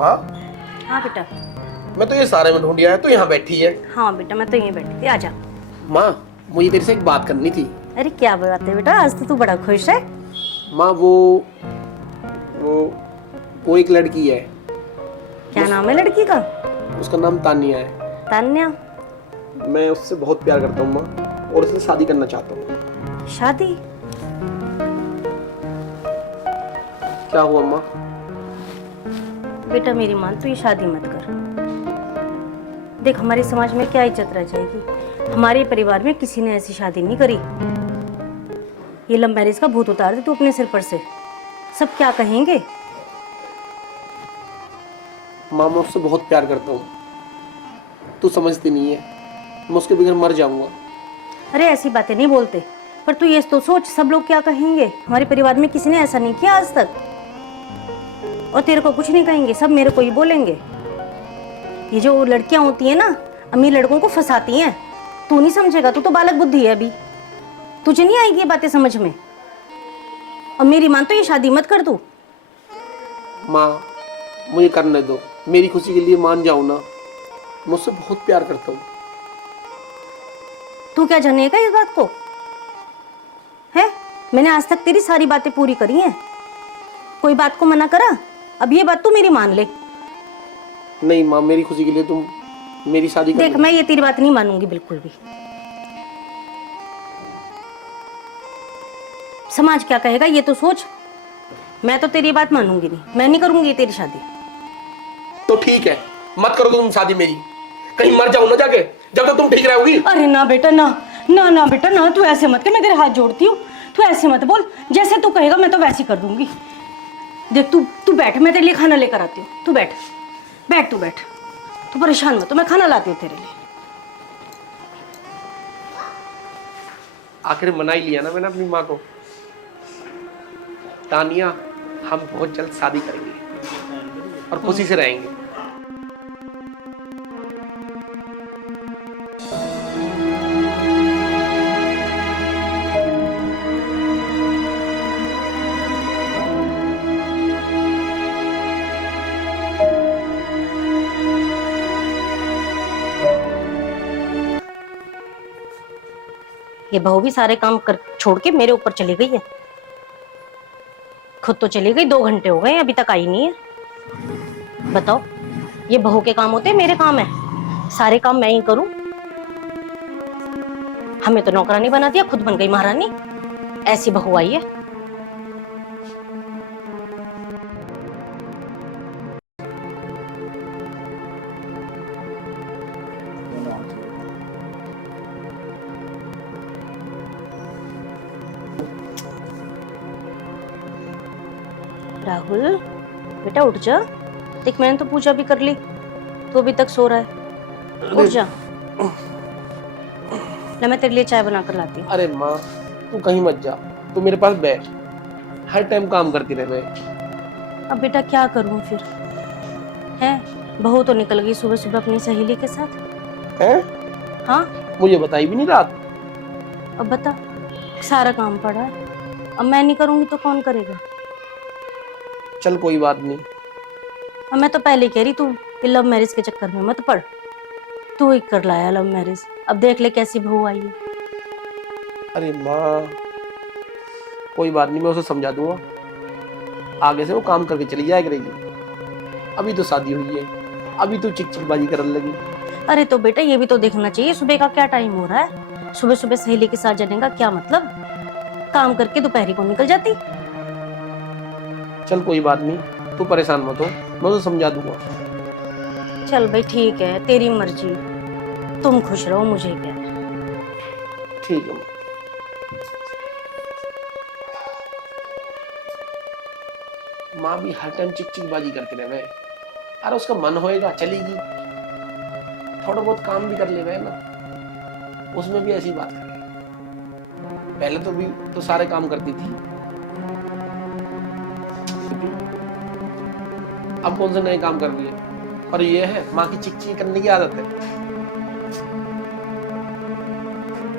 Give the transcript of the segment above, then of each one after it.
माँ, हाँ बेटा। मैं तो ये सारे में ढूंढ आया, तो यहाँ बैठी है। हाँ बेटा, मैं तो यहीं बैठी थी, आजा। माँ, मुझे तेरे से एक बात करनी थी। अरे क्या बात है बेटा, आज तो तू बड़ा खुश है। माँ, वो वो एक लड़की है। क्या नाम है लड़की का? उसका नाम तानिया है। तान्या? मैं उससे बहुत प्यार करता हूँ माँ, और उससे शादी करना चाहता हूँ। शादी? क्या हुआ माँ? बेटा मेरी मान, तू ये शादी मत कर। देख, हमारे समाज में क्या इज्जत रह जाएगी। हमारे परिवार में किसी ने ऐसी शादी नहीं करी। ये लव मैरिज का भूत उतार दे तू अपने सिर पर से। सब क्या कहेंगे? माँ, मैं उससे बहुत प्यार करता हूँ, तू समझती नहीं है। मैं उसके बगैर मर जाऊंगा। अरे ऐसी बातें नहीं बोलते, पर तू ये तो सोच, सब लोग क्या कहेंगे। हमारे परिवार में किसी ने ऐसा नहीं किया आज तक, और तेरे को कुछ नहीं कहेंगे, सब मेरे को ही बोलेंगे। ये जो लड़कियां होती है ना, अमीर लड़कों को फंसाती हैं। तू नहीं समझेगा, तू तो बालक बुद्धि है अभी, तुझे नहीं आएगी ये बातें समझ में। और मेरी मान, तो ये शादी मत कर तू। माँ, मुझे करने दो, मेरी खुशी के लिए मान जाओ ना। मैं उससे बहुत प्यार करता हूँ। तू क्या जानेगा इस बात को? है, मैंने आज तक तेरी सारी बातें पूरी करी हैं, कोई बात को मना करा? अब ये बात तू मेरी मान ले। नहीं माँ, मेरी खुशी के लिए तुम मेरी शादी कर देख, मैं ये तेरी बात नहीं मानूंगी बिल्कुल भी। समाज क्या कहेगा ये तो सोच। मैं तो तेरी बात मानूंगी नहीं, मैं नहीं करूंगी तेरी शादी। तो ठीक है, मत करो तुम शादी मेरी। कहीं मर जाओ ना जाके, जब तक तुम ठीक रहोगी। अरे ना बेटा, ना ना ना बेटा ना, तू ऐसे मत कर, मैं तेरे हाथ जोड़ती हूँ। तू ऐसे मत बोल, जैसे तू कहेगा मैं तो वैसे ही कर दूंगी। देख, तू बैठ, मैं तेरे लिए खाना लेकर आती हूँ। तू बैठ बैठ, तू बैठ, तू परेशान मत, तो मैं खाना लाती हूँ तेरे लिए। आखिर मना ही लिया ना मैंने अपनी माँ को। तानिया, हम बहुत जल्द शादी करेंगे और खुशी से रहेंगे। ये बहू भी सारे काम कर छोड़ के मेरे ऊपर चली गई है। खुद तो चली गई, 2 घंटे हो गए, अभी तक आई नहीं है। बताओ, ये बहू के काम होते हैं, मेरे काम है? सारे काम मैं ही करूं? हमें तो नौकरानी बना दिया, खुद बन गई महारानी। ऐसी बहू आई है। राहुल बेटा, उठ जा। देख, मैंने तो पूजा भी कर ली, तो अभी तक सो रहा है। उठ जा, ना मैं तेरे लिए चाय बना कर लाती हूँ। अरे माँ, तू कहीं मत जा, तू मेरे पास बैठ। हर टाइम काम करती रहे। अब बेटा क्या करूँ फिर? है, बहू तो निकल गई सुबह सुबह अपनी सहेली के साथ। हैं? हाँ, मुझे बताई भी नहीं रात। अब बता, सारा काम पड़ा है, अब मैं नहीं करूंगी तो कौन करेगा? चल कोई बात नहीं। अब मैं तो पहले ही कह रही, तू लव मैरिज के चक्कर में मत पड़। तू ही कर लाया लव मैरिज, अब देख ले कैसी बहू आई है। अरे माँ, कोई बात नहीं, मैं उसे समझा दूंगा। आगे से वो काम करके चली जाया करेगी। अभी तो शादी हुई है, अभी तो चिकचिकबाजी करने लगी। अरे तो बेटा, ये भी तो देखना चाहिए, सुबह का क्या टाइम हो रहा है। सुबह सुबह सहेली के साथ जाने का क्या मतलब? काम करके दोपहरी को निकल जाती। चल कोई बात नहीं, तू परेशान मत हो, मैं उसे समझा दूंगा। चल भाई ठीक है, तेरी मर्जी, तुम खुश रहो, मुझे क्या है। ठीक है। माँ भी हर टाइम चिकचिकबाजी करके रहे। अरे उसका मन होएगा चलेगी, थोड़ा बहुत काम भी कर ले ना, उसमें भी ऐसी बात करे। पहले तो भी तो सारे काम करती थी, अब कौन से नए काम कर रही है। और ये है, माँ की चिकचिक करने की आदत है।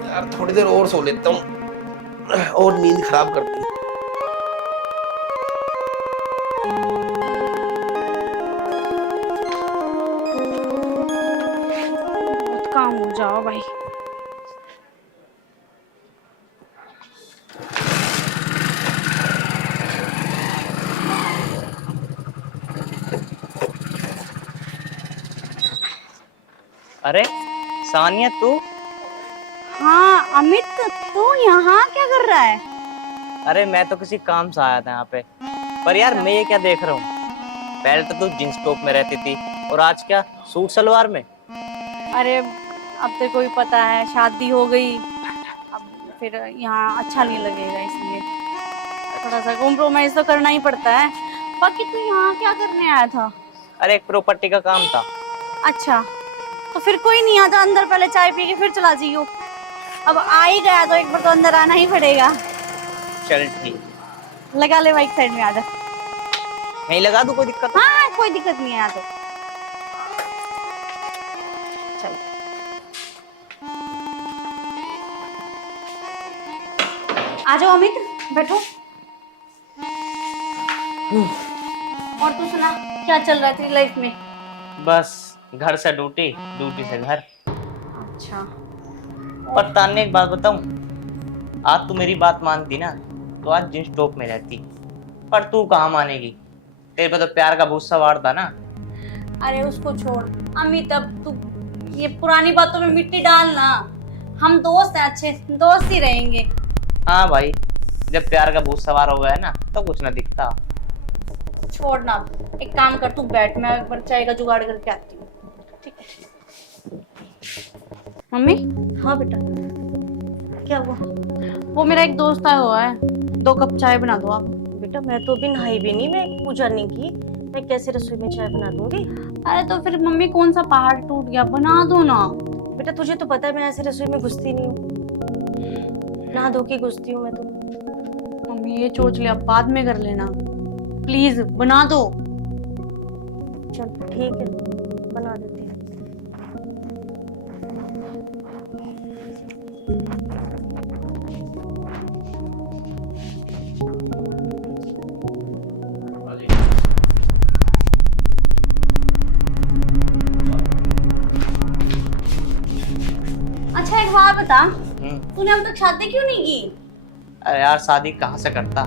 यार थोड़ी देर और सो लेता हूँ, और नींद खराब करती है। लो भाई। अरे सानिया तू। हाँ अमित, तू यहाँ क्या कर रहा है? अरे मैं तो किसी काम से आया था यहाँ पे। पर यार मैं ये क्या देख रहा हूँ, पहले तो तू जींस टॉप में रहती थी और आज क्या सूट सलवार में। अरे अब तेरे को भी पता है शादी हो गई, अब फिर यहाँ अच्छा नहीं लगेगा, इसलिए थोड़ा सा कॉम्प्रोमाइज तो करना ही पड़ता है। बाकी तू यहाँ क्या करने आया था? अरे एक प्रॉपर्टी का काम था। अच्छा, तो फिर कोई नहीं, आता अंदर पहले चाय पी के फिर चला जाइयो। अब आ ही गया तो एक बार तो अंदर आना ही पड़ेगा। चल ठीक, लगा ले बाइक साइड में, आ जा। नहीं लगा दूं, कोई दिक्कत? हाँ कोई दिक्कत नहीं है, आ जाओ। चल आ जाओ अमित, बैठो। और तू सुना, क्या चल रहा है तेरी लाइफ में? बस घर से ड्यूटी, ड्यूटी से घर। अच्छा, पर तान्ने एक बात बताऊं, आज तू मेरी बात मानती ना तो आज जींस टॉप में रहती, पर तू कहाँ मानेगी। तेरे पे तो प्यार का भूत सवार था ना। अरे उसको छोड़ अमित, अब तू ये पुरानी बातों में मिट्टी डालना। हम दोस्त हैं, अच्छे दोस्त ही रहेंगे। हाँ भाई, जब प्यार का भूत सवार हो गया है ना तो कुछ ना दिखता। छोड़ ना, एक काम कर, तू बैठ, मैं एक बार चाय का जुगाड़ करके आती हूँ। ठीक है मम्मी? हाँ बेटा, क्या हुआ? वो मेरा एक दोस्त आया हुआ है, 2 कप चाय बना दो आप। बेटा मैं तो अभी नहाई भी नहीं, मैं पूजा नहीं की, मैं कैसे रसोई में चाय बना दूंगी? अरे तो फिर मम्मी कौन सा पहाड़ टूट गया, बना दो ना। बेटा तुझे तो पता है मैं ऐसे रसोई में घुसती नहीं हूँ, नहा धो के घुसती हूँ मैं तो। मम्मी ये चोच ले, अब बाद में कर लेना, प्लीज बना दो। चल ठीक है, बना देती हूँ। अच्छा एक बात बता, हम्म। तूने अब तक शादी क्यों नहीं की? अरे यार शादी कहाँ से करता,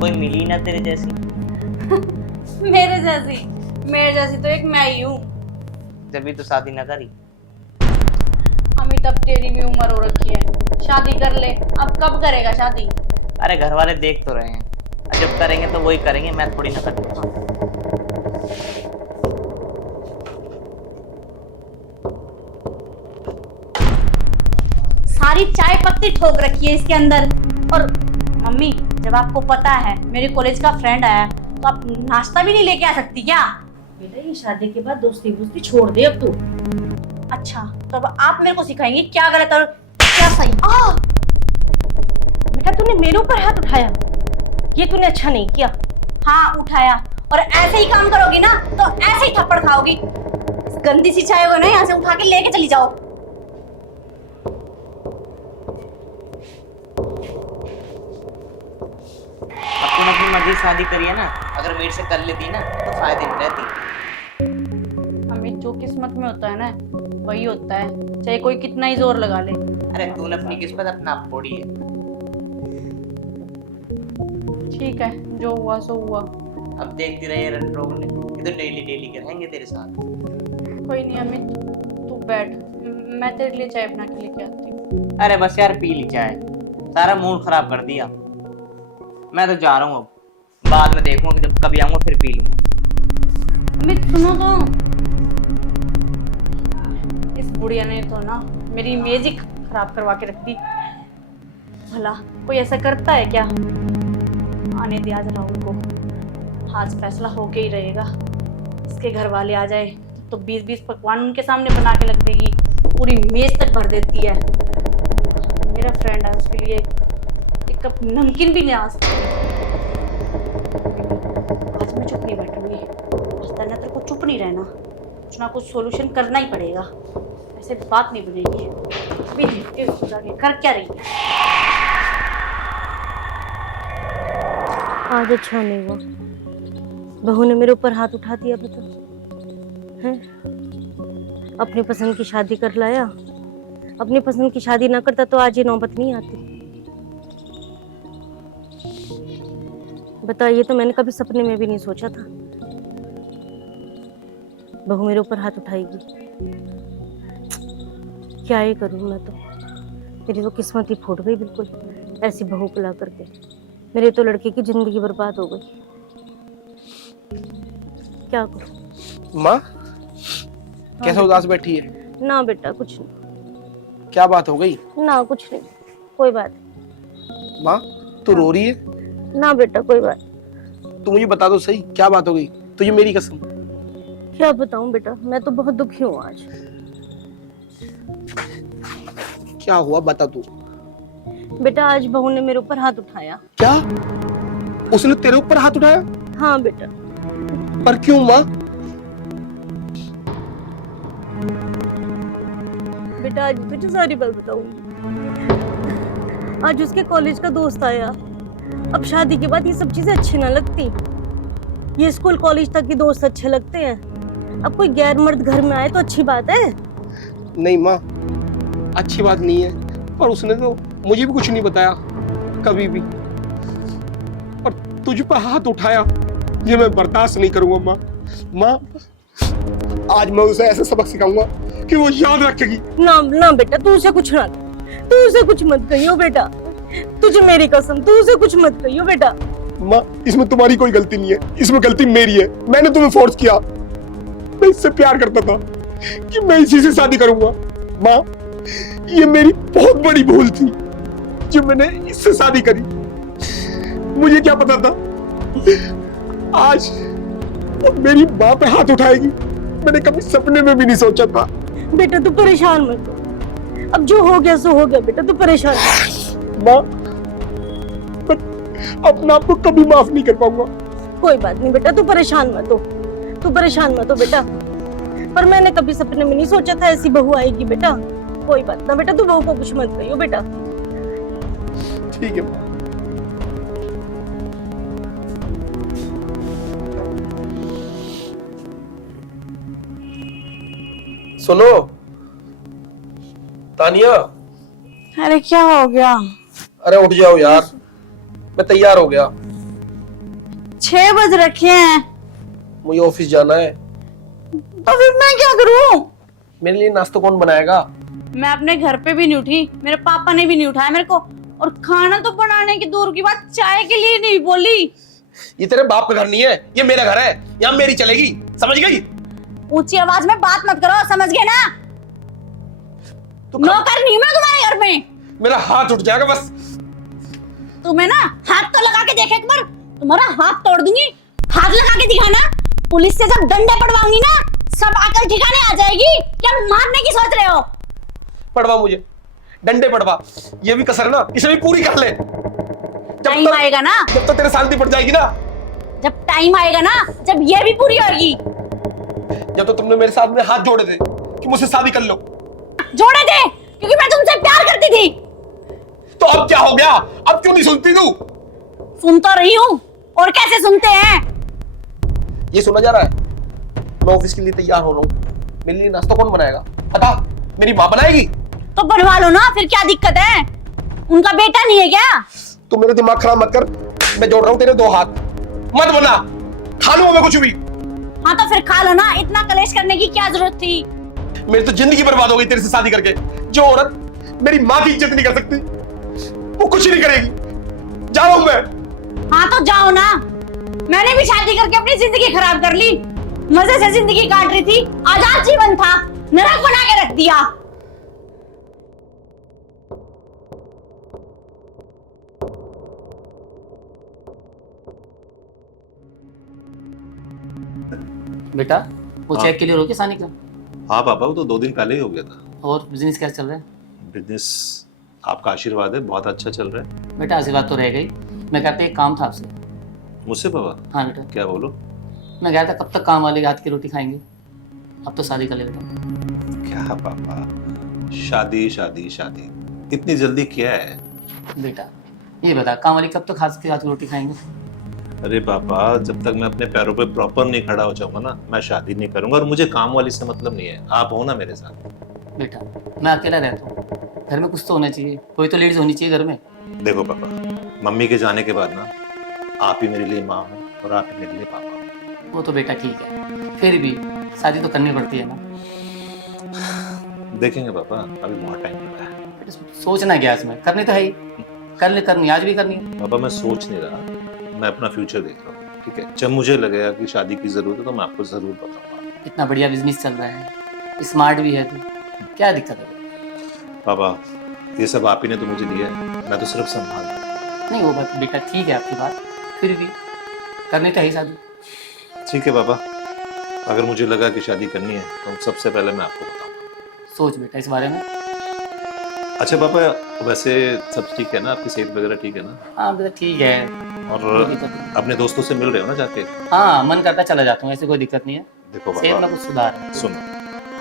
कोई मिली ना तेरे जैसी। मेरे जैसी तो एक मैं ही हूँ। जब भी तो शादी ना करी। अमित अब तेरी भी उम्र हो रखी है, शादी कर ले। अब कब करेगा शादी? अरे घर वाले देख तो रहे हैं, और जब करेंगे तो वही करेंगे, मैं थोड़ी ना करूँगा। सारी चाय पत्ती ठोक रखी है इसके अंदर। और मम्मी, जब आपको पता है मेरे कॉलेज का फ्रेंड आया तो आप नाश्ता भी नहीं लेके आ सकती क्या? बेटा ये शादी के बाद दोस्ती वोस्ती छोड़ दे अब तू। अच्छा, तो अब आप मेरे को सिखाएंगे क्या गलत और क्या सही? बेटा तूने मेरे ऊपर हाथ उठाया, ये तूने अच्छा नहीं किया। हाँ उठाया, और ऐसे ही काम करोगी ना तो ऐसे ही थप्पड़ खाओगी। इस गंदी सी चाय को ना यहाँ से उठा के लेके चली जाओ। अब तुम अपनी मर्जी से शादी करिए ना, अगर मेरे से कर लेती ना तो फायदे में रहती। अमित जो किस्मत में होता है ना वही होता है, चाहे कोई कितना ही जोर लगा ले। अरे तूने अपनी किस्मत अपना आप फोड़ी है। ठीक है, जो हुआ सो हुआ। अब देखती रही रन रोग ने, ये तो डेली डेली करेंगे तेरे साथ। कोई नहीं अमित, तू बैठ, मैं तेरे लिए चाय बना के लेके आती हूँ। अरे बस यार पी ली चाय, सारा मूड खराब कर दिया। मैं तो जा रहा हूँ, अब बाद में देखूंगा कि जब कभी आऊंगा फिर पी लूंगा। अमित सुनो तो, इस बुढ़िया ने तो ना मेरी इमेज ही खराब करवा के रख दी। भला कोई ऐसा करता है क्या? आने दे आज राहुल को, आज फैसला होके ही रहेगा। इसके घर वाले आ जाए तो 20-20 पकवान उनके सामने बना के रख देगी, पूरी मेज तक भर देती है। मेरा फ्रेंड है, उसके लिए एक कप नमकीन भी नहीं आ सकती। आज मैं चुप नहीं बैठूंगी, आज तेरे को चुप नहीं रहना, कुछ ना कुछ सोल्यूशन करना ही पड़ेगा, ऐसे बात नहीं बनेगी। अभी देखते हो उसको जाके कर क्या रही है। आज अच्छा नहीं हुआ, बहू ने मेरे ऊपर हाथ उठा दिया। बता हैं, अपनी पसंद की शादी कर लाया अपनी पसंद की शादी ना करता तो आज ये नौबत नहीं आती। बताइए, तो मैंने कभी सपने में भी नहीं सोचा था बहू मेरे ऊपर हाथ उठाएगी। क्या ही करूं मैं तो, मेरी तो किस्मत ही फूट गई बिल्कुल। ऐसी बहू को ला करके मेरे तो लड़के की जिंदगी बर्बाद हो गई। क्या करूं? माँ कैसे उदास बैठी है? ना बेटा कुछ नहीं। क्या बात हो गई? ना कुछ नहीं, कोई बात नहीं। माँ तू रो रही है? ना बेटा कोई बात। तू मुझे बता दो सही, क्या बात हो गई? तुझे मेरी कसम। क्या बताऊं बेटा, मैं तो बहुत दुखी हूँ आज। क्या हुआ बता तू। बेटा आज बहू ने मेरे ऊपर हाथ उठाया। क्या? उसने तेरे ऊपर हाथ उठाया? हाँ बेटा। पर क्यों माँ? बेटा आज तुझे सारी बात बताऊंगी। आज उसके कॉलेज का दोस्त आया। अब शादी के बाद ये सब चीजें अच्छी ना लगती। ये स्कूल कॉलेज तक के दोस्त अच्छे लगते हैं, अब कोई गैर मर्द घर में आए तो अच्छी बात है। नहीं माँ, अच्छी बात नहीं है, पर उसने तो मुझे भी कुछ नहीं बताया कभी भी, और तुझ पर हाथ उठाया। ये मैं बर्दाश्त नहीं करूंगा माँ। माँ आज मैं उसे ऐसे सबक सिखाऊंगा कि वो याद रखेगी। ना ना बेटा, तू उसे कुछ ना, तू उसे कुछ मत कहियो बेटा, तुझे मेरी कसम, तू उसे कुछ मत कहियो बेटा। माँ इसमें तुम्हारी कोई गलती नहीं है, इसमें गलती मेरी है। मैंने तुम्हें फोर्स किया, मैं इससे प्यार करता था कि मैं इसी से शादी करूंगा। माँ ये मेरी बहुत बड़ी भूल थी जो मैंने इससे शादी करी। मुझे क्या पता था आज वो मेरी माँ पे हाथ उठाएगी, मैंने कभी सपने में भी नहीं सोचा था। बेटा तू परेशान मत हो, अब जो हो गया सो हो गया बेटा, तू परेशान मत। माँ मैं अपने आप को कभी माफ नहीं कर पाऊंगा। कोई बात नहीं बेटा, तू परेशान मत हो, तू परेशान मत हो बेटा। पर मैंने कभी सपने में नहीं सोचा था ऐसी बहू आएगी बेटा। कोई बात ना बेटा, तू बहू को कुछ मत कहियो बेटा। ठीक है माँ। सुनो तानिया। अरे क्या हो गया? अरे उठ जाओ यार, मैं तैयार हो गया। 6 बज रखे हैं। मुझे ऑफिस जाना है। तो फिर मैं क्या करूं? मेरे लिए नाश्ता कौन बनाएगा? मैं अपने घर पे भी नहीं उठी, मेरे पापा ने भी नहीं उठाया मेरे को, और खाना तो बनाने की दूर की बात, चाय के लिए नहीं बोली। ये तेरे बाप का घर नहीं है, ये मेरा घर है, यहाँ मेरी चलेगी, समझ गई? ऊंची आवाज में बात मत करो, समझ गए ना? तो नौकर नहीं मैं तुम्हारे घर में। मेरा हाथ उठ जाएगा बस। तुम्हें ना हाथ तो लगा के देखे एक बार, तुम्हारा हाथ तोड़ दूंगी। हाथ लगा के दिखाना, पुलिस से जब डंडे पड़वाऊंगी ना, सब अकल ठिकाने आ जाएगी। क्या मारने की सोच रहे हो? पड़वा मुझे, डंडे पड़वा, ये भी कसर ना, इसे भी पूरी कर ले। टाइम आएगा ना, जब तक तेरे शांति पड़ जाएगी ना, जब टाइम आएगा ना, जब ये भी पूरी होगी। जब तो तुमने मेरे साथ में हाथ जोड़े थे कि मुझसे शादी कर लो। जोड़े थे क्योंकि मैं तुमसे प्यार करती थी। तो अब क्या हो गया? अब क्यों नहीं सुनती तू? सुन तो रही हूँ, और कैसे सुनते हैं? ये सुना जा रहा है? मैं ऑफिस के लिए तैयार हो रहा हूँ, मेरे लिए नाश्ता कौन बनाएगा? बता, मेरी माँ बनाएगी? तो बनवा लो ना, फिर क्या दिक्कत है? उनका बेटा नहीं है क्या? तू मेरा दिमाग खराब मत कर, मैं जोड़ रहा हूँ तेरे 2 हाथ। मत बना, खा लूंगा मैं कुछ भी। हाँ तो फिर खा लो ना, इतना कलेश करने की क्या जरूरत थी? मेरी तो जिंदगी बर्बाद हो गई तेरे से शादी करके। जो औरत मेरी माँ की इज्जत नहीं कर सकती, वो कुछ नहीं करेगी। जा रहा हूं मैं। हाँ तो जाओ ना, मैंने भी शादी करके अपनी जिंदगी खराब कर ली। मजे से जिंदगी काट रही थी, आजाद जीवन था, नरक बना के रख दिया। बेटा वो हाँ। चेक के लिए रोके सानी का। हाँ पापा, वो तो 2 दिन पहले ही हो गया था। और बिजनेस कैसे चल रहा है? बिजनेस आपका आशीर्वाद है, बहुत अच्छा चल रहा है। बेटा आशीर्वाद तो रह गई, मैं कहते एक काम था आपसे। मुझसे पापा? हाँ बेटा, क्या बोलो? मैं कहता कब तक काम वाले के हाथ की रोटी खाएंगे, अब तो शादी कर ले बेटा। क्या पापा, शादी शादी शादी, इतनी जल्दी क्या है? बेटा ये बता, काम वाली कब तक हाथ की रोटी खाएंगे? अरे पापा, जब तक मैं अपने पैरों पे प्रॉपर नहीं खड़ा हो जाऊंगा ना, मैं शादी नहीं करूंगा। और मुझे काम वाली से मतलब नहीं है, आप हो ना मेरे साथ। बेटा मैं अकेला रहता हूँ, घर में कुछ तो होना चाहिए, कोई तो लेडीज होनी चाहिए घर में। देखो पापा, मम्मी के जाने के बाद ना आप ही मेरे लिए माँ हो और आप ही मेरे लिए पापा हो। वो तो बेटा ठीक है, फिर भी शादी तो करनी पड़ती है ना। देखेंगे पापा, अभी बहुत टाइम पड़ा है। बेटा सोचना क्या है इसमें, करनी तो है ही, करनी आज भी करनी है। पापा मैं सोच नहीं रहा, मैं अपना फ्यूचर देख रहा हूँ, ठीक है। जब मुझे लगेगा कि शादी की जरूरत है तो मैं आपको जरूर बताऊंगा। इतना बढ़िया बिजनेस चल रहा है, स्मार्ट भी है तू, क्या दिक्कत है? पापा ये सब आप ही ने तो मुझे दिया है, मैं तो सिर्फ संभाल रहा हूँ। नहीं वो बात बेटा ठीक है आपकी बात, फिर भी करनी तो है ही शादी। ठीक है पापा, अगर मुझे लगा कि शादी करनी है तो सबसे पहले मैं आपको बताऊंगा। सोच बेटा इस बारे में। अच्छा पापा, वैसे सब ठीक है ना, आपकी सेहत वगैरह ठीक है ना? हाँ बेटा ठीक है। और कोई दिक्कत नहीं। अपने दोस्तों से मिल रहे हो ना जाके? हाँ मन करता चला जाता हूँ, ऐसे कोई दिक्कत नहीं है। देखो सेहत में पापा कुछ सुधार है। सुनो,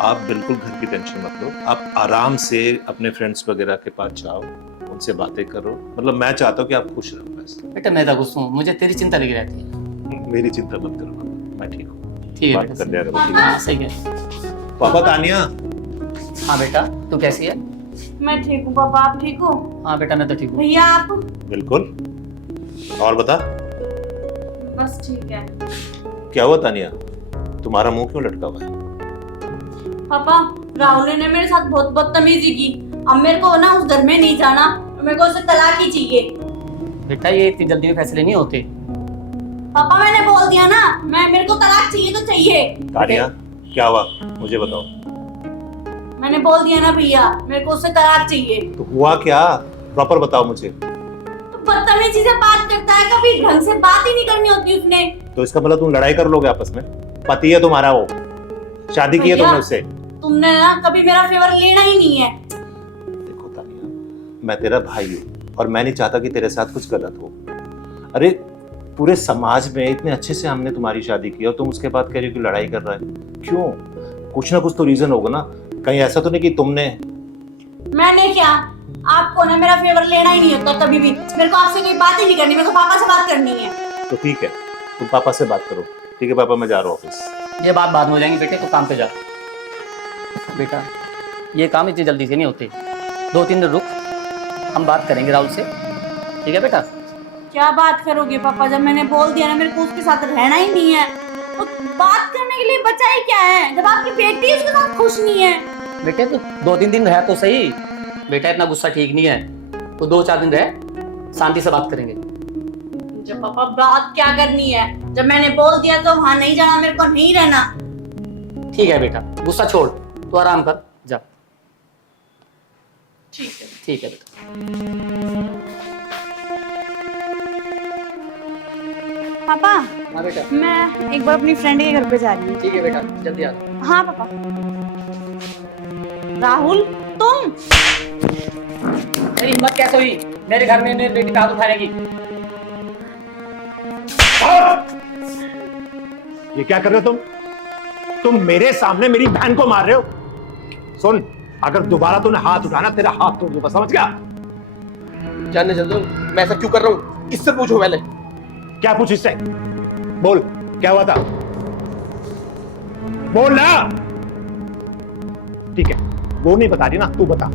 आप बिल्कुल घर की टेंशन मत लो, आप आराम से अपने फ्रेंड्स वगैरह के पास जाओ, उनसे बातें करो। मतलब मैं चाहता हूँ कि आप खुश रहो बस। बेटा मैं तो खुश हूँ, मुझे तेरी चिंता लगी रहती है। मेरी चिंता मत करो पापा, मैं ठीक हूँ। ठीक है बात बेटा कर लिया करो, ठीक है? हाँ सही है। पापा तानिया, हाँ बेटा तू कैसी है? मैं ठीक हूँ पापा, आप ठीक हो? हाँ बेटा मैं तो ठीक हूँ। भैया आप? बिल्कुल। और बता, बस ठीक है। क्या हुआ तानिया, तुम्हारा मुंह क्यों लटका हुआ है? पापा राहुल ने मेरे साथ बहुत बदतमीजी की, अब मेरे को ना उस घर में नहीं जाना, मेरे को उससे तलाक ही चाहिए। बेटा ये इतनी जल्दी में फैसले नहीं होते। पापा मैंने बोल दिया ना, मेरे को तलाक चाहिए तो चाहिए। तानिया क्या हुआ, मुझे बताओ। मैंने बोल दिया ना भैया, मेरे को उससे तलाक चाहिए। तो हुआ क्या, प्रॉपर बताओ मुझे। तो बदतमीजी से बात करता है, कभी ढंग से बात ही नहीं करनी होती उसने। तो इसका मतलब तुम लड़ाई कर लोगे आपस में? पति है तुम्हारा वो, शादी की है भैया, तुमने उससे। तुमने ना कभी मेरा फेवर लेना ही नहीं है। देखो तानिया, मैं तेरा भाई हूँ और मैं नहीं चाहता कि तेरे साथ कुछ गलत हो। अरे पूरे समाज में इतने अच्छे से हमने तुम्हारी शादी की और तुम उसके बाद कह रही हो कि लड़ाई कर रहा है, क्यों? कुछ ना कुछ तो रीजन होगा ना, कहीं ऐसा तो नहीं कि तुमने। मैंने क्या, आपको ना मेरा फेवर लेना ही नहीं होता कभी भी। मेरे को आपसे कोई बात ही नहीं करनी, मेरे को पापा से बात करनी है। तो ठीक है, तुम पापा से बात करो। ठीक है पापा, मैं जा रहा हूँ ऑफिस। ये बात बाद में हो जाएंगी बेटे, तो काम पे जा। बेटा ये काम इतनी जल्दी से नहीं होते, 2-3 दिन रुक, हम बात करेंगे राहुल से, ठीक है बेटा? क्या बात करोगे पापा, जब मैंने बोल दिया ना मेरे को उसके साथ रहना ही नहीं है, तो बात करने के लिए बचा ही क्या है जब आपकी बेटी उसके साथ खुश नहीं है। बेटे तो 2-3 दिन रह तो सही बेटा, इतना गुस्सा ठीक नहीं है, तो 2-4 दिन रह, शांति से बात करेंगे। जब पापा बात क्या करनी है, जब मैंने बोल दिया तो वहां नहीं जाना, मेरे को नहीं रहना। ठीक है बेटा, गुस्सा छोड़, तू आराम कर, जा। ठीक है बेटा। पापा हाँ बेटा मैं एक बार अपनी फ्रेंड के घर पे जा रही हूँ। ठीक है बेटा, जल्दी आ। हाँ पापा। राहुल तुम? मेरी हिम्मत कैसे हुई मेरे घर में मेरी बेटी का हाथ उठाने की? ये क्या कर रहे हो तुम मेरे सामने मेरी बहन को मार रहे हो। सुन, अगर दोबारा तूने हाथ उठाना तेरा हाथ तोड़ दूंगा, समझ गया? जानने चल दो, मैं ऐसा क्यों कर रहा हूँ, इससे पूछो पहले। क्या पूछ इससे? बोल, क्या हुआ था? बोल ना। ठीक है, वो नहीं बता रही ना, तू बता।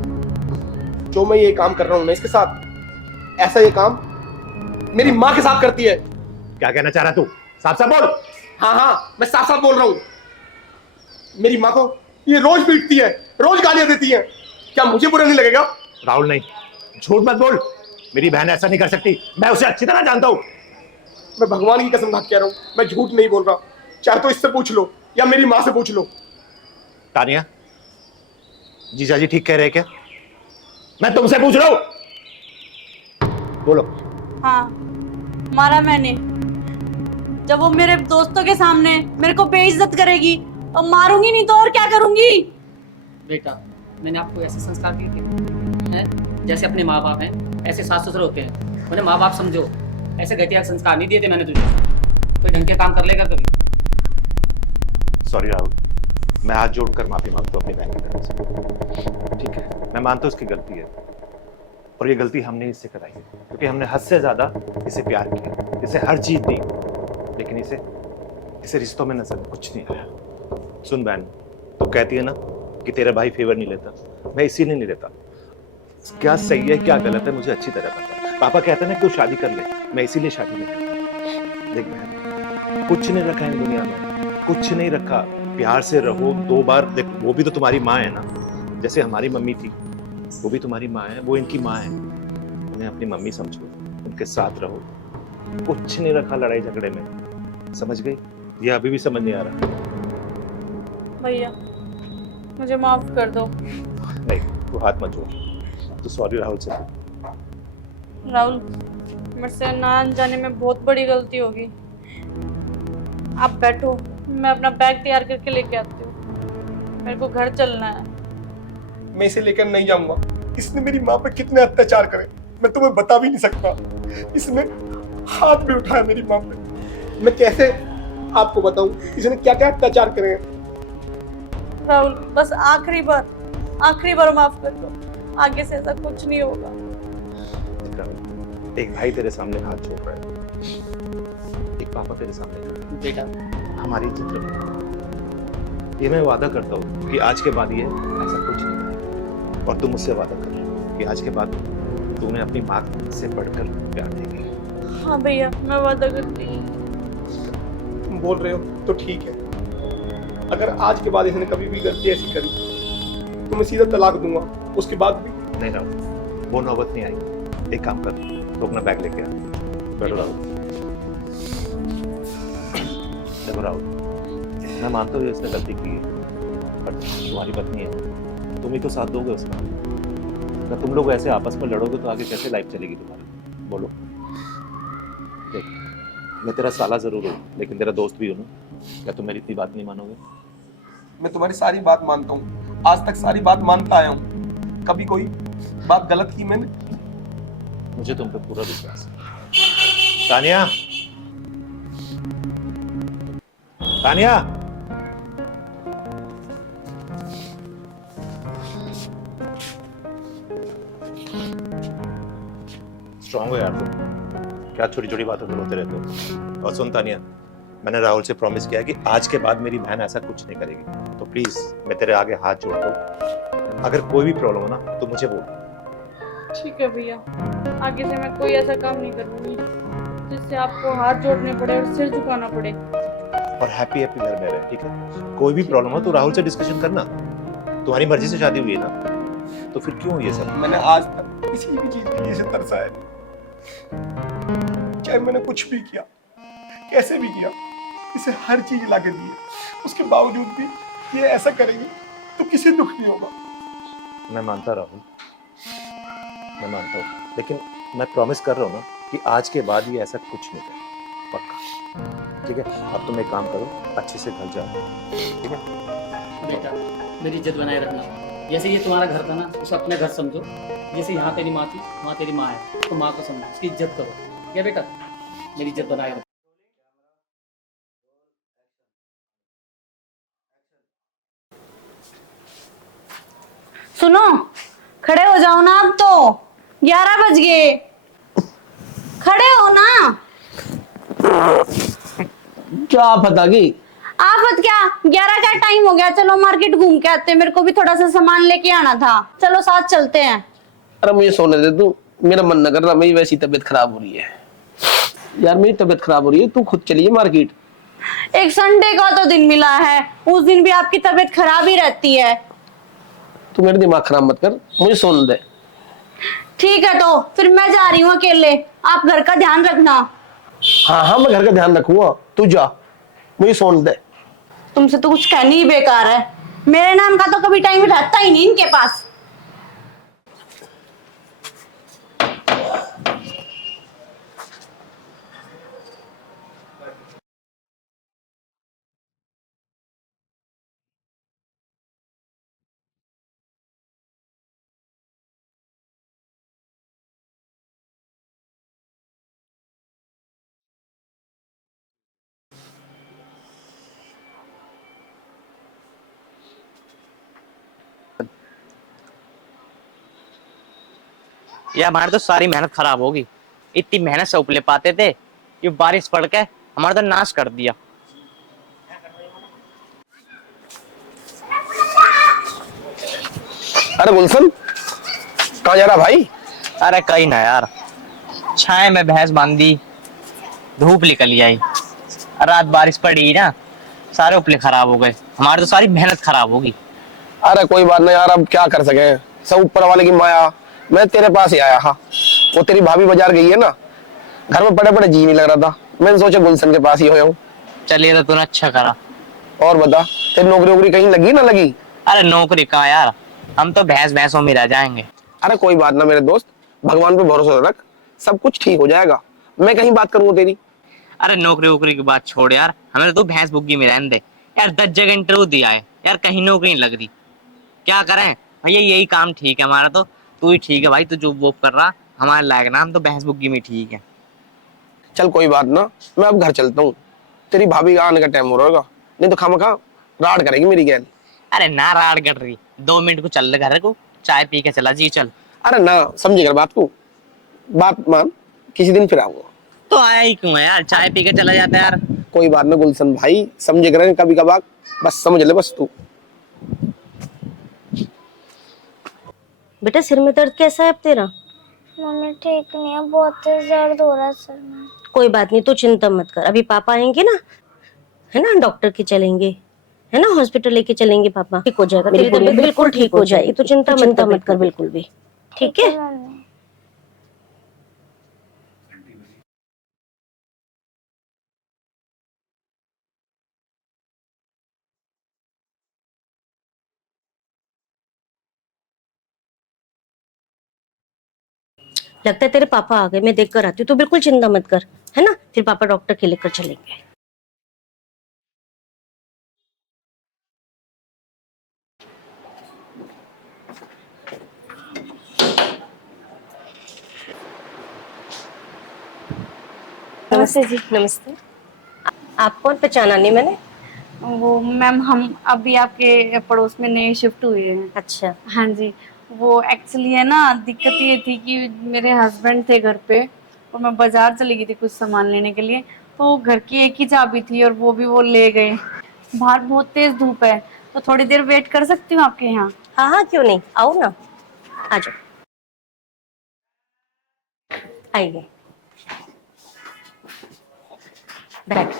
जो मैं ये काम कर रहा हूँ ना इसके साथ, ऐसा ये काम मेरी माँ के साथ करती है। क्या कहना चाह रहा तू? साफ साफ बोल। हाँ हाँ, मैं साफ साफ बोल रहा हूँ। मेरी माँ को ये रोज पीटती है, रोज गालियां देती है। क्या मुझे बुरा नहीं लगेगा? राहुल नहीं, झूठ मत बोल, मेरी बहन ऐसा नहीं कर सकती, मैं उसे अच्छी तरह जानता हूँ। मैं भगवान की कसम खा के कह रहा हूँ, मैं झूठ नहीं बोल रहा। चाहे तो इससे पूछ लो या मेरी माँ से पूछ लो। तानिया, जीजा जी ठीक कह रहे हैं क्या? मैं तुमसे पूछ रहा हूँ, बोलो। हाँ मारा मैंने। जब वो मेरे दोस्तों के सामने मेरे को बेइज्जत करेगी और मारूंगी नहीं तो और क्या करूंगी? बेटा मैंने आपको ऐसे संस्कार दिए थे हैं? जैसे अपने माँ बाप हैं ऐसे सास ससुर होते हैं, उन्हें माँ बाप समझो, ऐसे घटिया संस्कार नहीं दिए थे मैंने तुझे। कोई ढंग के काम कर लेगा कभी? सॉरी राहुल, मैं हाथ जोड़कर माफी मांगता हूँ अपनी बहन की तरफ से। ठीक है, मैं मानता हूँ उसकी गलती है और ये गलती हमने इससे कराई है क्योंकि हमने हद से ज्यादा इसे प्यार किया, इसे हर चीज दी, लेकिन इसे रिश्तों में नजर कुछ नहीं आया। सुन बहन, तो कहती है ना कि तेरा भाई फेवर नहीं लेता, मैं इसीलिए नहीं लेता। क्या सही है क्या गलत है मुझे अच्छी तरह पता है। पापा कहते हैं ना तू शादी कर ले, मैं इसीलिए शादी नहीं करता। देख बहन, कुछ नहीं रखा है दुनिया में, कुछ नहीं रखा। प्यार से रहो, 2 बार देख, वो भी तो तुम्हारी माँ है ना, जैसे हमारी मम्मी थी, वो भी तुम्हारी माँ है, वो इनकी माँ है। उन्हें अपनी मम्मी समझो, उनके साथ रहो। कुछ नहीं रखा लड़ाई झगड़े में, समझ गई? ये अभी भी समझ नहीं आ रहा। भैया मुझे माफ कर दो। नहीं, तू हाथ मत जोड़, तू सॉरी राहुल से। राहुल, मेरे से ना जाने में बहुत बड़ी गलती होगी। आप बैठो, मैं अपना बैग तैयार करके लेके आती हूँ। मेरे को घर चलना है। मैं इसे लेकर नहीं जाऊंगा। इसने मेरी माँ पे कितने अत्याचार करे मैं तुम्हें बता भी नहीं सकता। इसने हाथ भी उठाया मेरी माँ पे, मैं कैसे आपको बताऊं इसने क्या क्या अत्याचार करे हैं। राहुल, बस आखिरी बार माफ कर दो। आगे से ऐसा कुछ नहीं होगा। एक भाई तेरे सामने हाथ जोड़ रहा है, एक पापा तेरे सामने खड़ा है। बेटा हमारी इज्जत रखो। ये मैं वादा करता हूँ कि आज के बाद ये ऐसा कुछ नहीं करेगा। और तुम मुझसे वादा कर कि आज के बाद तुम्हें अपनी माँ से बढ़कर प्यार देगी। हाँ भैया, मैं वादा करती हूँ। तुम बोल रहे हो तो ठीक है। अगर आज के बाद इसने कभी भी गलती ऐसी करी तो मैं सीधा तलाक दूंगा। उसके बाद भी नहीं राहुल, वो नौबत नहीं आएगी। एक काम कर, तो अपना बैग लेके आ। बैठो राहुल। देखो राहुल, मैं मानता हूँ इसने गलती की है, पर तुम्हारी पत्नी है, तुम ही तो साथ दोगे उसका। अगर तुम लोग ऐसे आपस में लड़ोगे तो आगे कैसे लाइफ चलेगी तुम्हारी? बोलो। देख, मैं तेरा साला जरूर हूँ, लेकिन तेरा दोस्त भी हूँ ना। क्या तुम मेरी इतनी बात नहीं मानोगे? मैं तुम्हारी सारी बात मानता हूँ, आज तक सारी बात मानता आया हूँ। कभी कोई बात गलत की मैंने? मुझे तुम पे पूरा विश्वास है। तानिया, तानिया, स्ट्रांग हो यार तुम, क्या छोटी छोटी बातों पे रोते रहते हो। और सुन तानिया, मैंने राहुल से प्रॉमिस किया कि आज के बाद मेरी बहन ऐसा कुछ नहीं करेगी। तो प्लीज मैं तेरे आगे हाथ जोड़ता हूँ, अगर कोई भी प्रॉब्लम हो ना तो मुझे बोल। ठीक है भैया, आगे से मैं कोई ऐसा काम नहीं करूंगी जिससे आपको हाथ जोड़ने पड़े और सिर झुकाना पड़े। और हैप्पी हैप्पी घर में रहे, ठीक है? कोई भी प्रॉब्लम हो तो राहुल से डिस्कशन करना। तुम्हारी मर्जी से शादी हुई है ना, तो फिर क्यों ये सब? मैंने आज तक किसी भी चीज के लिए इसे तरसा है। चाहे मैंने कुछ भी किया, कैसे भी किया, इसे हर चीज ला के दी है। उसके बावजूद भी ये ऐसा करेगी तो किसी दुख नहीं होगा। मैं मानता राहुल, मैं मानता हूँ, लेकिन मैं प्रॉमिस कर रहा हूँ ना कि आज के बाद ये ऐसा कुछ नहीं करे, पक्का। ठीक है? अब तुम एक काम करो, अच्छे से घर जाओ, ठीक है? बेटा, मेरी इज्जत बनाए रखना। जैसे ये तुम्हारा घर था ना, उसे अपने घर समझो। जैसे यहाँ तेरी माँ थी, वहाँ तेरी माँ है, तो माँ को समझो, उसकी इज्जत करो। क्या बेटा, मेरी इज्जत बनाए रखो। सुनो, खड़े हो जाओ ना। अब तो 11 बज गए, खड़े हो ना। क्या पता की आफत क्या, 11 का टाइम हो गया। चलो मार्केट घूम के आते हैं, मेरे को भी थोड़ा सा सामान लेके आना था। चलो साथ चलते हैं। अरे मुझे सोने दे तू, मेरा मन न कर रहा। मेरी वैसी तबीयत खराब हो रही है यार, मेरी तबीयत खराब हो रही है। तू खुद चलिए मार्केट। एक संडे का तो दिन मिला है, उस दिन भी आपकी तबीयत खराब ही रहती है। तू मेरा दिमाग खराब मत कर, मुझे सोने दे। ठीक है, तो फिर मैं जा रही हूँ अकेले। आप घर का ध्यान रखना। हाँ हाँ, मैं घर का ध्यान रखूंगा, तू जा, मुझे सोने दे। तुमसे तो कुछ कहनी ही बेकार है। मेरे नाम का तो कभी टाइम रहता ही नहीं इनके पास। ये हमारी तो सारी मेहनत खराब होगी। इतनी मेहनत से उपले पाते थे, ये बारिश पड़ के हमारा तो नाश कर दिया। अरे गुलशन, कहाँ जा रहा भाई? अरे कहीं ना यार, छाए में भैंस बांधी, धूप निकल आई, रात बारिश पड़ी ना, सारे उपले खराब हो गए, हमारी तो सारी मेहनत खराब होगी। अरे कोई बात नहीं यार, अब क्या कर सके, सब ऊपर वाले की माया। मैं तेरे पास ही आया। हाँ, वो तेरी भाभी बाजार गई है ना, घर में पड़े पड़े जी नहीं लग रहा था, मैंने सोचा गुलशन के पास ही हो। चलिए तो तूने अच्छा करा। और बता, तेरी नौकरी वोकरी कहीं लगी ना लगी? अरे नौकरी कहाँ यार, हम तो भैंसों में रह जाएंगे। अरे कोई बात ना मेरे दोस्त, भगवान पे भरोसा रख, सब कुछ ठीक हो जाएगा। मैं कहीं बात करूँ तेरी? अरे नौकरी वोकरी की बात छोड़ यार, हमें तो तू भैंस बुग्गी में रहने दे यार। 10 जगह इंटरव्यू दिया है यार, कहीं नौकरी नहीं लग रही, क्या करें भैया, यही काम ठीक है हमारा तो। तू ही ठीक है भाई, तू जो वो कर रहा हमारे लायक ना, हम तो भैंस बुग्गी में ठीक है। चल कोई बात ना, मैं अब घर चलता हूँ, तेरी भाभी का आने का टाइम हो रहा होगा, नहीं तो खामखा राड करेगी मेरी गैल। अरे ना राड़ कर रही, 2 मिनट को चल घर को, चाय पी के चला जी चल। अरे ना, समझी कर बात को, बात मान, किसी दिन फिर आऊंगा। तो आया ही क्यों है यार, चाय पी के चला जाता है यार। कोई बात ना गुलशन भाई, समझे करें कभी कभार, बस समझ ले बस तू। बेटा सिर में दर्द कैसा है अब तेरा? मम्मी ठीक नहीं है, बहुत तेज दर्द हो रहा है सर में। कोई बात नहीं, तो चिंता मत कर, अभी पापा आएंगे ना, है ना, डॉक्टर के चलेंगे, है ना, हॉस्पिटल लेके चलेंगे, पापा ठीक हो जाएगा, तेरी तबीयत बिल्कुल ठीक हो जाएगी, तो चिंता मत कर बिल्कुल भी। ठीक है? मम्मी लगता है तेरे पापा आ गए, मैं देख कर आती हूँ, तो बिल्कुल चिंता मत कर, है ना, फिर पापा डॉक्टर के लेकर चलेंगे। नमस्ते जी। नमस्ते। आप कौन, पहचाना नहीं मैंने? वो मैम, हम अभी आपके पड़ोस में नए शिफ्ट हुए हैं। अच्छा। हाँ जी, वो एक्चुअली है ना, दिक्कत ये थी कि मेरे हस्बैंड थे घर पे और मैं बाजार चली गई थी कुछ सामान लेने के लिए, तो घर की एक ही चाबी थी और वो भी वो ले गए। बाहर बहुत तेज धूप है, तो थोड़ी देर वेट कर सकती हूँ आपके यहाँ? हाँ हाँ, क्यों नहीं, आओ ना, आ जाओ, आइए, बैठ।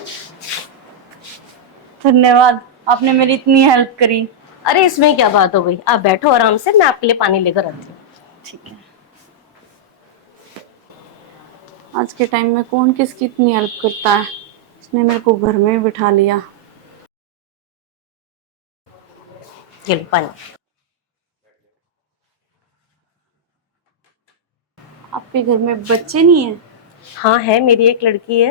धन्यवाद, आपने मेरी इतनी हेल्प करी। अरे इसमें क्या बात हो गई, आप बैठो आराम से, मैं आपके लिए पानी लेकर आती हूँ। ठीक है। आज के टाइम में कौन किसकी इतनी हेल्प करता है, इसने मेरे को घर में बिठा लिया। ये लो पानी। आपके घर में बच्चे नहीं है? हाँ है, मेरी एक लड़की है।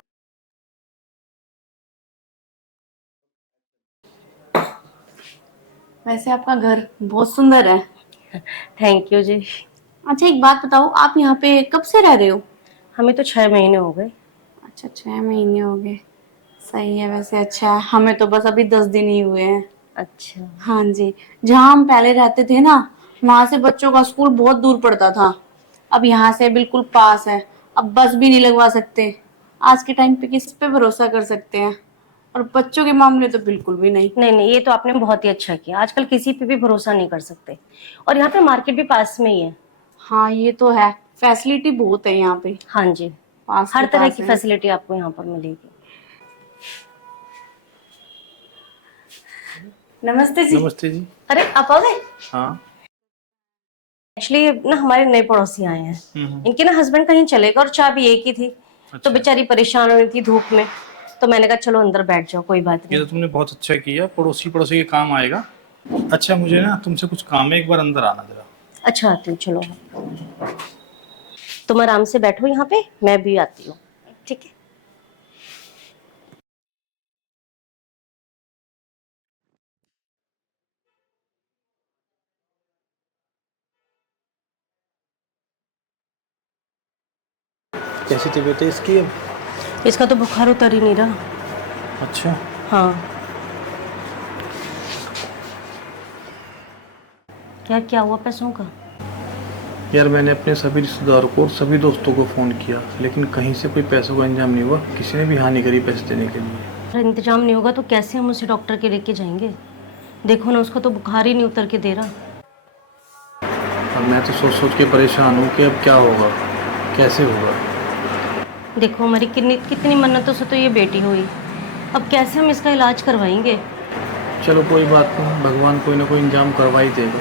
वैसे आपका घर बहुत सुंदर है। थैंक यू जी। अच्छा एक बात बताओ, आप यहाँ पे कब से रह रहे हो? हमें तो 6 महीने हो गए। अच्छा 6 महीने हो गए, सही है वैसे, अच्छा है। हमें तो बस अभी 10 दिन ही हुए हैं। अच्छा। हाँ जी, जहाँ हम पहले रहते थे ना, वहां से बच्चों का स्कूल बहुत दूर पड़ता था, अब यहाँ से बिल्कुल पास है। अब बस भी नहीं लगवा सकते। आज के टाइम पे किस पे भरोसा कर सकते हैं, और बच्चों के मामले तो बिल्कुल भी नहीं। नहीं नहीं, ये तो आपने बहुत ही अच्छा किया, आजकल किसी पे भी भरोसा नहीं कर सकते, और यहाँ पे मार्केट भी पास में ही है। हाँ ये तो है, फैसिलिटी बहुत है यहाँ पे, हाँ जी, पास हर के तरह पास की है। फैसिलिटी आपको यहाँ पर मिलेगी। नमस्ते जी। नमस्ते जी। अरे आप आ गए? हाँ। एक्चुअली ना हमारे नए पड़ोसी आए हैं, इनके ना हस्बैंड कहीं चले गए और चाबी एक ही थी। तो अच्छा। बेचारी परेशान हो रही थी धूप में, तो मैंने कहा चलो अंदर बैठ जाओ, कोई बात ये नहीं। तो तुमने बहुत अच्छा किया, पड़ोसी पड़ोसी के काम आएगा। अच्छा मुझे ना तुमसे कुछ काम है, एक बार अंदर आना जरा। अच्छा आती हूँ, चलो तुम आराम से बैठो यहाँ पे, मैं भी आती हूँ, ठीक है? कैसी तबीयत है इसकी अब? इसका तो बुखार उतर ही नहीं रहा। अच्छा। हाँ। क्या हुआ पैसों का? यार मैंने अपने सभी रिश्तेदारों को और सभी दोस्तों को फ़ोन किया, लेकिन कहीं से कोई पैसों का इंतजाम नहीं हुआ, किसी ने भी हाँ नहीं करी पैसे देने के लिए। अगर इंतजाम नहीं होगा तो कैसे हम उसे डॉक्टर के लेके जाएंगे? देखो ना, उसको तो बुखार ही नहीं उतर के दे रहा। अब मैं तो सोच सोच के परेशान हूँ कि अब क्या होगा, कैसे होगा। देखो हमारी कितनी कितनी मन्नतों से तो ये बेटी हुई, अब कैसे हम इसका इलाज करवाएंगे? चलो कोई बात नहीं, भगवान कोई ना कोई इंतजाम करवा ही देगा।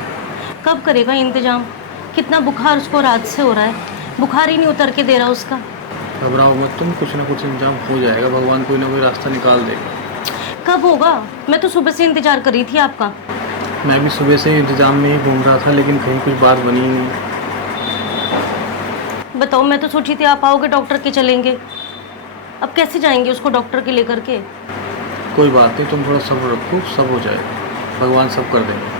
कब करेगा इंतजाम? कितना बुखार उसको रात से हो रहा है, बुखार ही नहीं उतर के दे रहा उसका। घबराओ मत तुम, कुछ ना कुछ इंतजाम हो जाएगा, भगवान कोई ना कोई रास्ता निकाल देगा। कब होगा? मैं तो सुबह से इंतजार कर रही थी आपका। मैं भी सुबह से ही इंतजाम में ही घूम रहा था, लेकिन कहीं कुछ बात बनी ही नहीं। बताओ, मैं तो सोची थी आप आओगे डॉक्टर के चलेंगे, अब कैसे जाएंगे उसको डॉक्टर के लेकर के? कोई बात नहीं, तुम थोड़ा सब्र रखो, सब हो जाएगा, भगवान सब कर देंगे।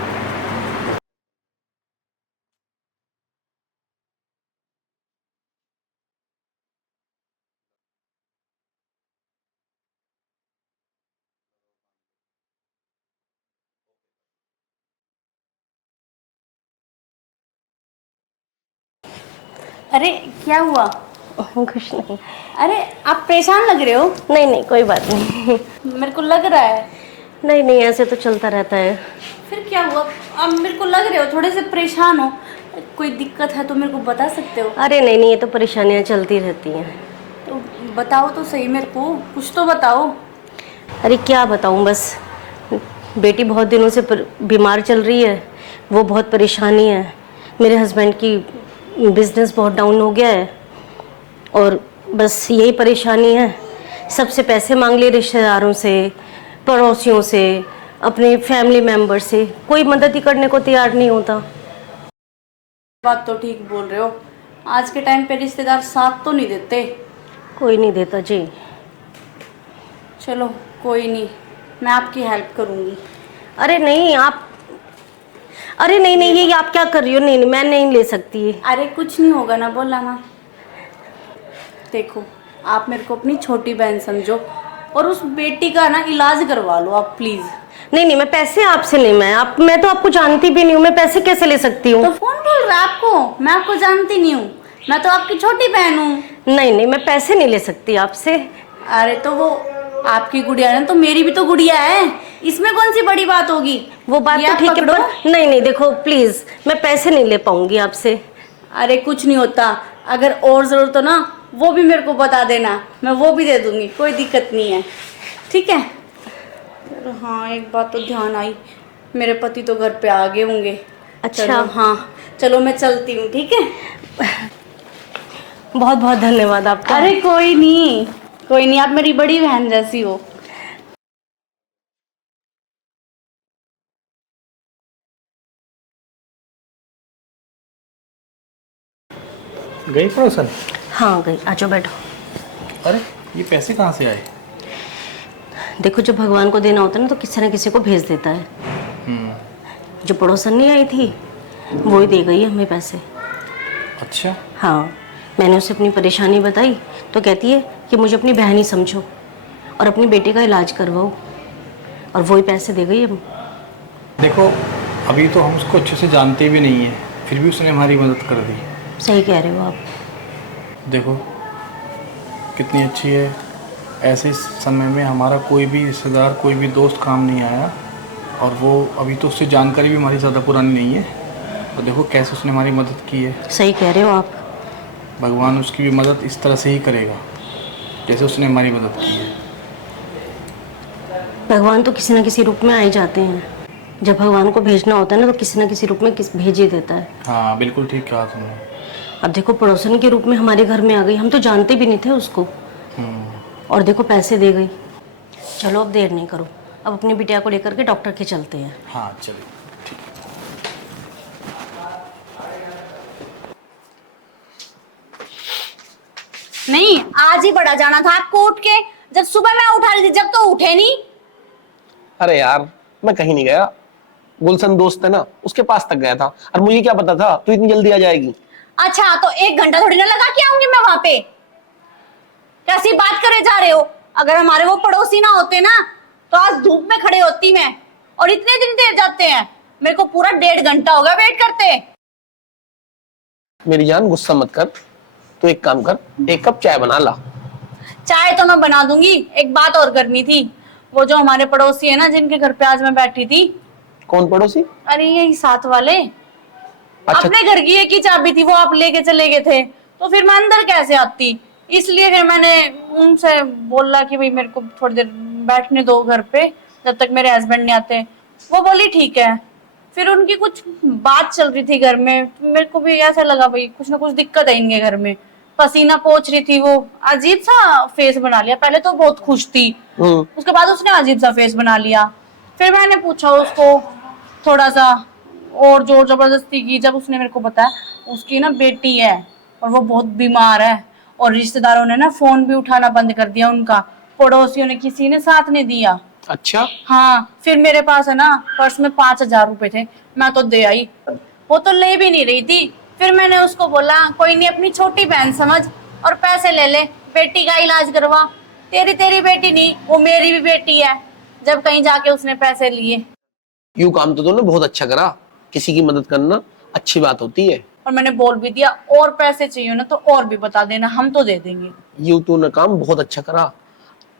अरे क्या हुआ? कुछ नहीं। अरे आप परेशान लग रहे हो। नहीं नहीं कोई बात नहीं। मेरे को लग रहा है। नहीं नहीं, ऐसे तो चलता रहता है। फिर क्या हुआ? अब मेरे को लग रहे हो थोड़े से परेशान हो, कोई दिक्कत है तो मेरे को बता सकते हो। अरे नहीं नहीं, ये तो परेशानियाँ चलती रहती हैं। तो बताओ तो सही, मेरे को कुछ तो बताओ। अरे क्या बताऊँ, बस बेटी बहुत दिनों से बीमार चल रही है, वो बहुत परेशानी है। मेरे हस्बैंड की बिजनेस बहुत डाउन हो गया है और बस यही परेशानी है। सबसे पैसे मांग लिए, रिश्तेदारों से, पड़ोसियों से, अपने फैमिली मेंबर से, कोई मदद ही करने को तैयार नहीं होता। बात तो ठीक बोल रहे हो, आज के टाइम पे रिश्तेदार साथ तो नहीं देते। कोई नहीं देता जी। चलो कोई नहीं, मैं आपकी हेल्प करूँगी। अरे नहीं आप, अरे नहीं नहीं, ये आप क्या कर रही हो? नहीं नहीं, मैं नहीं ले सकती। अरे कुछ नहीं होगा ना, बोला ना। देखो आप मेरे को अपनी छोटी बहन समझो और उस बेटी का ना इलाज करवा लो आप प्लीज। नहीं नहीं, मैं पैसे आपसे नहीं, मैं तो आपको जानती भी नहीं हूँ, मैं पैसे कैसे ले सकती हूँ? तो कौन बोल रहा है आपको? मैं आपको जानती नहीं हूँ, मैं तो आपकी छोटी बहन हूँ। नहीं नहीं, मैं पैसे नहीं ले सकती आपसे। अरे तो वो आपकी गुड़िया है तो मेरी भी तो गुड़िया है, इसमें कौन सी बड़ी बात होगी? वो बात ये तो आप ठीक है, पकड़ो। पर नहीं नहीं, देखो प्लीज, मैं पैसे नहीं ले पाऊंगी आपसे। अरे कुछ नहीं होता, अगर और जरूरत हो ना वो भी मेरे को बता देना, मैं वो भी दे दूंगी, कोई दिक्कत नहीं है, ठीक है? हाँ एक बात तो ध्यान आई, मेरे पति तो घर पे आ गए होंगे। अच्छा। चलो, हाँ चलो मैं चलती हूँ, ठीक है? बहुत बहुत धन्यवाद आपका। अरे कोई नहीं कोई नहीं, आप मेरी बड़ी बहन जैसी हो। गई पड़ोसन? हाँ गई, आ जाओ बैठो। अरे ये पैसे कहाँ से आए? देखो जब भगवान को देना होता है ना तो किसी न किसी को भेज देता है। जो पड़ोसन नहीं आई थी वो ही दे गई हमें पैसे। अच्छा। हाँ, मैंने उसे अपनी परेशानी बताई तो कहती है कि मुझे अपनी बहन ही समझो और अपनी बेटी का इलाज करवाओ, और वही पैसे दे गई हम। देखो अभी तो हम उसको अच्छे से जानते भी नहीं हैं, फिर भी उसने हमारी मदद कर दी। सही कह रहे हो आप। देखो कितनी अच्छी है। ऐसे समय में हमारा कोई भी रिश्तेदार, कोई भी दोस्त काम नहीं आया, और वो अभी तो उससे जानकारी भी हमारी ज़्यादा पुरानी नहीं है, और देखो कैसे उसने हमारी मदद की है। सही कह रहे हो आप। भगवान उसकी भी मदद इस तरह से ही करेगा जैसे उसने हमारी मदद की है। भगवान तो किसी न किसी रूप में आ ही जाते हैं, जब भगवान को भेजना होता है ना तो किसी न किसी रूप में भेज ही देता है। हाँ बिल्कुल ठीक कहा तुमने। अब देखो पड़ोसन के रूप में हमारे घर में आ गई, हम तो जानते भी नहीं थे उसको, और देखो पैसे दे गई। चलो अब देर नहीं करो, अब अपनी बिटिया को लेकर के डॉक्टर के चलते हैं। हाँ चलिए ठीक। नहीं आज ही बड़ा जाना था आपको उठ के, जब सुबह मैं उठा रही थी जब तो उठे नहीं। अरे यार मैं कहीं नहीं गया, गुलशन दोस्त है ना उसके पास तक गया था, और मुझे क्या पता था तू इतनी जल्दी आ जाएगी। अच्छा तो 1 घंटा थोड़ी ना लगा के आऊंगी मैं वहां पे, कैसी बात करे जा रहे हो? अगर हमारे वो पड़ोसी ना होते ना तो आज धूप में खड़े होती मैं, और इतने दिन देर जाते हैं, मेरे को पूरा 1.5 घंटा हो गया वेट करते। मेरी जान गुस्सा मत कर, तू एक काम कर, 1 कप चाय बना ला। चाय तो मैं बना दूंगी, एक बात और करनी थी। वो जो हमारे पड़ोसी है ना जिनके घर पे आज मैं बैठी थी। कौन पड़ोसी? अरे यही साथ वाले। अच्छा। अपने घर की एक ही चाबी थी, वो आप लेके चले गए थे, तो फिर मैं अंदर कैसे आती? इसलिए फिर मैंने उनसे बोला कि भाई मेरे को थोड़ी देर बैठने दो घर पे जब तक मेरे हस्बैंड नहीं आते। वो बोली ठीक है। फिर उनकी कुछ बात चल रही थी घर में, मेरे को भी ऐसा लगा भाई कुछ ना कुछ दिक्कत है इनके घर में। पसीना पोंछ रही थी, वो अजीब सा फेस बना लिया। पहले तो बहुत खुश थी, उसके बाद उसने अजीब सा फेस बना लिया। फिर मैंने पूछा उसको थोड़ा सा और जोर जबरदस्ती की, जब उसने मेरे को बताया उसकी ना बेटी है और वो बहुत बीमार है, और रिश्तेदारों ने ना फोन भी उठाना बंद कर दिया उनका, पड़ोसियों ने किसी ने साथ नहीं दिया। अच्छा। हाँ, फिर मेरे पास है ना पर्स में 5,000 रुपए थे, मैं तो दे आई। वो तो ले भी नहीं रही थी। फिर मैंने उसको बोला कोई नहीं, अपनी छोटी बहन समझ और पैसे ले ले, बेटी का इलाज करवा। तेरी बेटी नहीं, वो मेरी भी बेटी है। जब कहीं जाके उसने पैसे लिए। यूं काम तो तूने बहुत अच्छा करा, किसी की मदद करना अच्छी बात होती है। और मैंने बोल भी दिया और पैसे चाहिए ना तो और भी बता देना, हम तो दे देंगे। यूं तूने काम बहुत अच्छा करा,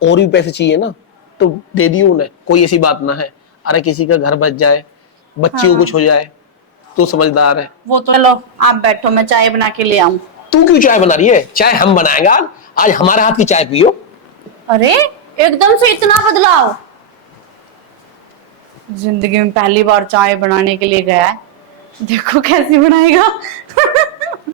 और भी पैसे चाहिए ना तो दे दियो उन्हें, कोई ऐसी बात ना है। अरे किसी का घर बच जाए, बच्ची को कुछ हो जाए, तू समझदार है। वो तो चलो आप बैठो, मैं चाय बना के ले आऊं। तू क्यों चाय बना रही है? चाय हम बनाएंगे, आज हमारे हाथ की चाय पियो। अरे एकदम से इतना बदलाव? जिंदगी में पहली बार चाय बनाने के लिए गया है, देखो कैसी बनाएगा।